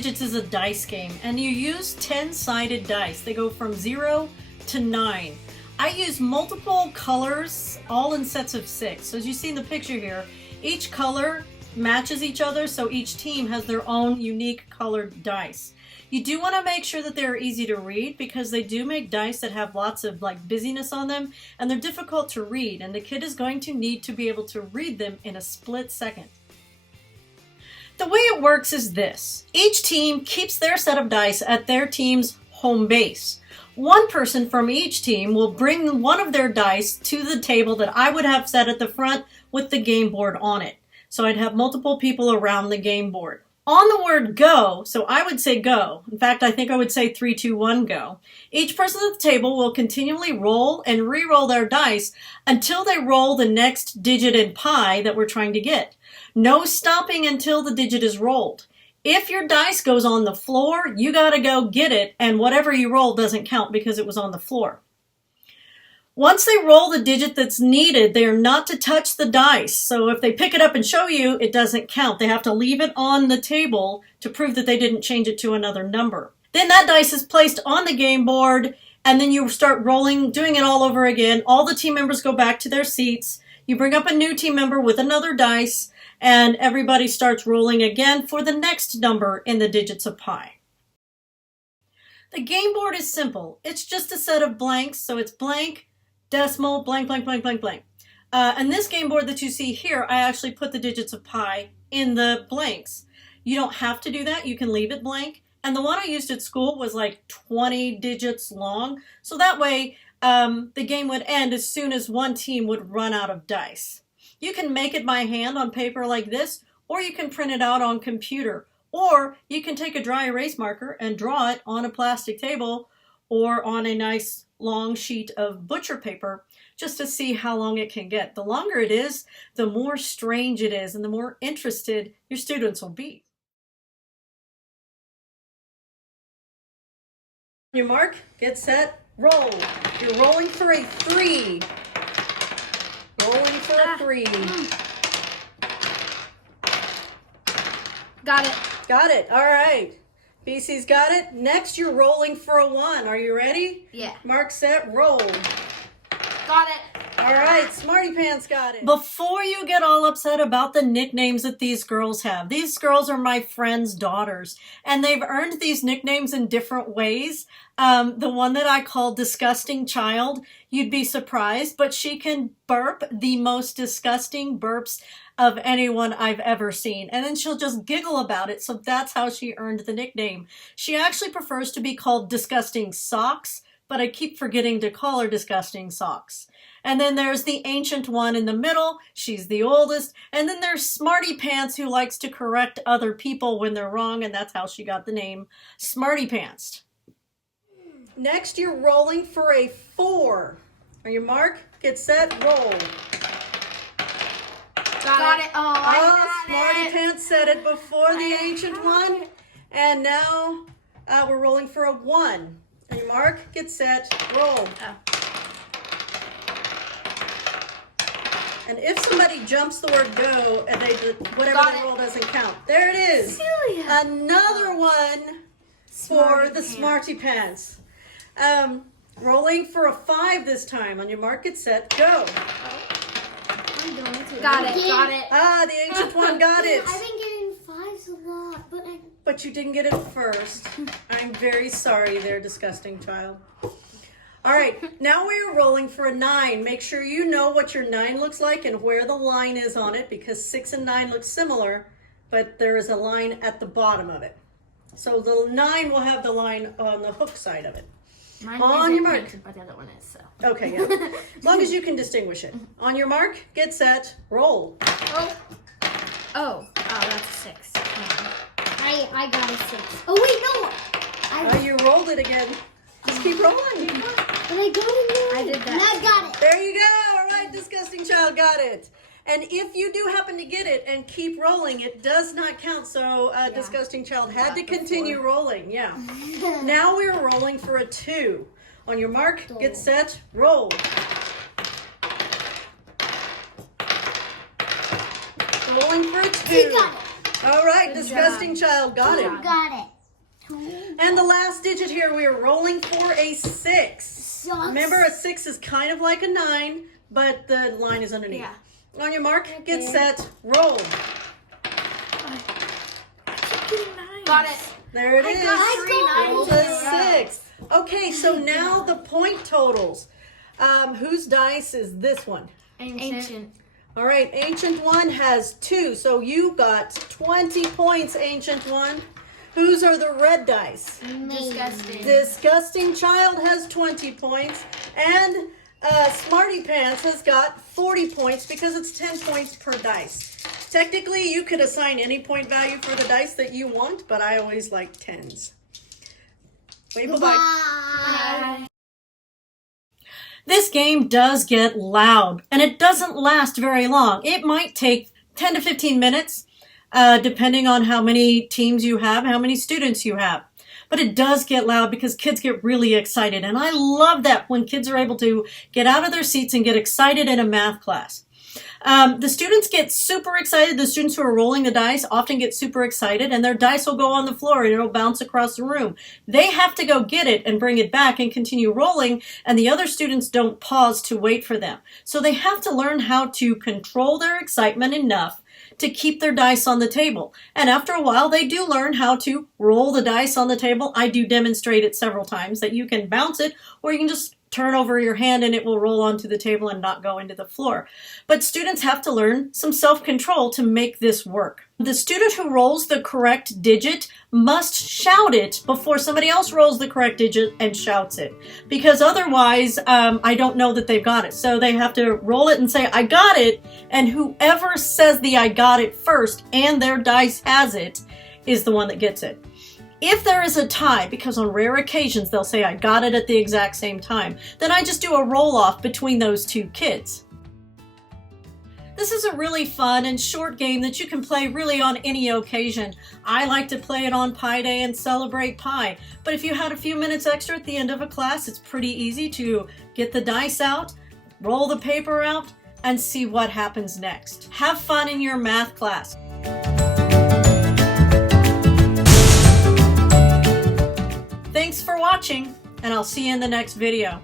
Digits is a dice game, and you use 10-sided dice. They go from 0 to 9. I use multiple colors, all in sets of 6. So as you see in the picture here, each color matches each other, so each team has their own unique colored dice. You do want to make sure that they're easy to read, because they do make dice that have lots of busyness on them, and they're difficult to read, and the kid is going to need to be able to read them in a split second. The way it works is this. Each team keeps their set of dice at their team's home base. One person from each team will bring one of their dice to the table that I would have set at the front with the game board on it. So I'd have multiple people around the game board. On the word go, so I would say go. In fact, I think I would say 3, 2, 1, go. Each person at the table will continually roll and re-roll their dice until they roll the next digit in pi that we're trying to get. No stopping until the digit is rolled. If your dice goes on the floor, you gotta go get it, and whatever you roll doesn't count because it was on the floor. Once they roll the digit that's needed, they are not to touch the dice. So if they pick it up and show you, it doesn't count. They have to leave it on the table to prove that they didn't change it to another number. Then that dice is placed on the game board, and then you start rolling, doing it all over again. All the team members go back to their seats. You bring up a new team member with another dice, and everybody starts rolling again for the next number in the digits of pi. The game board is simple. It's just a set of blanks, so it's blank, decimal, blank, blank, blank, blank, blank. And this game board that you see here, I actually put the digits of pi in the blanks. You don't have to do that. You can leave it blank. And the one I used at school was 20 digits long. So that way, the game would end as soon as one team would run out of dice. You can make it by hand on paper like this, or you can print it out on computer. Or you can take a dry erase marker and draw it on a plastic table or on a nice long sheet of butcher paper just to see how long it can get. The longer it is, the more strange it is and the more interested your students will be. Your mark, get set, roll. You're rolling for a 3. Rolling for a 3. Got it. Got it. All right. BC's got it. Next, you're rolling for a 1. Are you ready? Yeah. Mark, set, roll. Got it. All right, Smarty Pants got it. Before you get all upset about the nicknames that these girls have, these girls are my friends' daughters, and they've earned these nicknames in different ways. The one that I call Disgusting Child, you'd be surprised, but she can burp the most disgusting burps of anyone I've ever seen. And then she'll just giggle about it, so that's how she earned the nickname. She actually prefers to be called Disgusting Socks, but I keep forgetting to call her Disgusting Socks. And then there's the ancient one in the middle. She's the oldest. And then there's Smarty Pants, who likes to correct other people when they're wrong, and that's how she got the name Smarty Pants. Next, you're rolling for a 4. On your mark, get set, roll. Got it. Oh, I got Smarty it. Pants said it before the ancient one. And now we're rolling for a 1. On your mark, get set, roll. Oh. And if somebody jumps the word go, and whatever they roll doesn't count. There it is. Celia. Another one for the Smarty Pants. Rolling for a 5 this time. On your mark, get set, go. Got it. Got it. The ancient one got it. I've been getting 5s a lot, But you didn't get it first. I'm very sorry there, disgusting child. All right, now we are rolling for a 9. Make sure you know what your 9 looks like and where the line is on it, because 6 and 9 look similar, but there is a line at the bottom of it. So the 9 will have the line on the hook side of it. Mine On your mark. But the other one is, so. Okay, yeah. As long as you can distinguish it. On your mark, get set, roll. Oh, that's a 6. I got a 6. Oh wait, no! You rolled it again. Just keep rolling. But I got it. I did that. And I got it. There you go. All right, disgusting child got it. And if you do happen to get it and keep rolling, it does not count. So disgusting child had to continue rolling. Yeah. Now we're rolling for a 2. On your mark, get set, roll. Rolling for a 2. You got it. All right, disgusting child got it. Got it. And the last digit here, we are rolling for a 6. Sucks. Remember, a 6 is kind of like a 9, but the line is underneath. Yeah. On your mark, get Okay. set, roll. Got it. There it I is. got 3 Roll nines. the 6. Okay, so now the point totals. Whose dice is this one? Ancient. All right, Ancient One has 2, so you got 20 points, Ancient One. Whose are the red dice? Disgusting. Disgusting Child has 20 points, and Smarty Pants has got 40 points because it's 10 points per dice. Technically, you could assign any point value for the dice that you want, but I always like 10s. Wave bye-bye. Bye. This game does get loud, and it doesn't last very long. It might take 10 to 15 minutes, depending on how many teams you have, how many students you have. But it does get loud because kids get really excited, and I love that when kids are able to get out of their seats and get excited in a math class. The students get super excited. The students who are rolling the dice often get super excited, and their dice will go on the floor and it'll bounce across the room. They have to go get it and bring it back and continue rolling, and the other students don't pause to wait for them. So they have to learn how to control their excitement enough to keep their dice on the table. And after a while, they do learn how to roll the dice on the table. I do demonstrate it several times that you can bounce it, or you can just turn over your hand and it will roll onto the table and not go into the floor. But students have to learn some self-control to make this work. The student who rolls the correct digit must shout it before somebody else rolls the correct digit and shouts it. Because otherwise, I don't know that they've got it. So they have to roll it and say, I got it. And whoever says the I got it first and their dice has it is the one that gets it. If there is a tie, because on rare occasions they'll say I got it at the exact same time, then I just do a roll-off between those two kids. This is a really fun and short game that you can play really on any occasion. I like to play it on Pi Day and celebrate Pi, but if you had a few minutes extra at the end of a class, it's pretty easy to get the dice out, roll the paper out, and see what happens next. Have fun in your math class. Thanks for watching, and I'll see you in the next video.